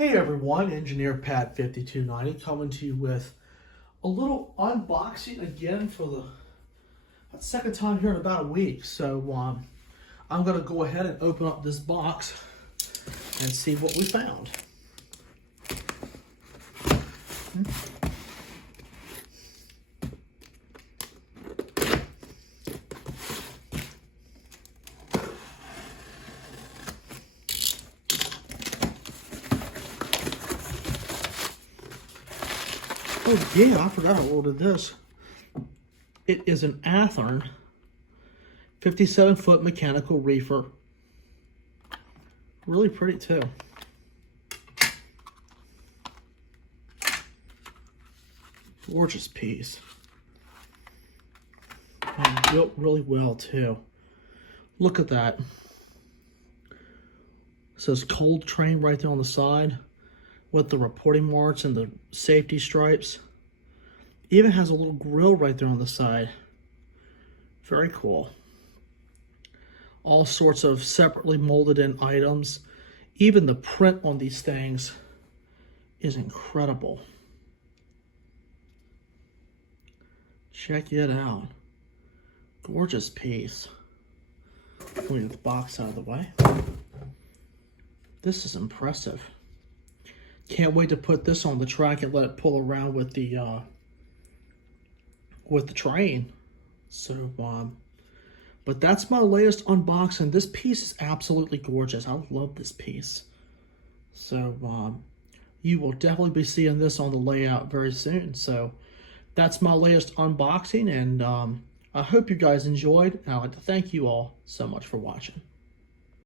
Hey everyone, Engineer Pat 5290 coming to you with a little unboxing again for the second time here in about a week. So I'm going to go ahead and open up this box and see what we found. Oh yeah, I forgot I ordered this. It is an Athearn 57-foot mechanical reefer. Really pretty too. Gorgeous piece. And built really well too. Look at that. It says cold train right there on the side with the reporting marks and the safety stripes. Even has a little grill right there on the side. Very cool. All sorts of separately molded in items. Even the print on these things is incredible. Check it out. Gorgeous piece. Let me get the box out of the way. This is impressive. Can't wait to put this on the track and let it pull around with the train. So, but that's my latest unboxing. This piece is absolutely gorgeous. I love this piece. So, you will definitely be seeing this on the layout very soon. So, that's my latest unboxing, and I hope you guys enjoyed. And I'd like to thank you all so much for watching.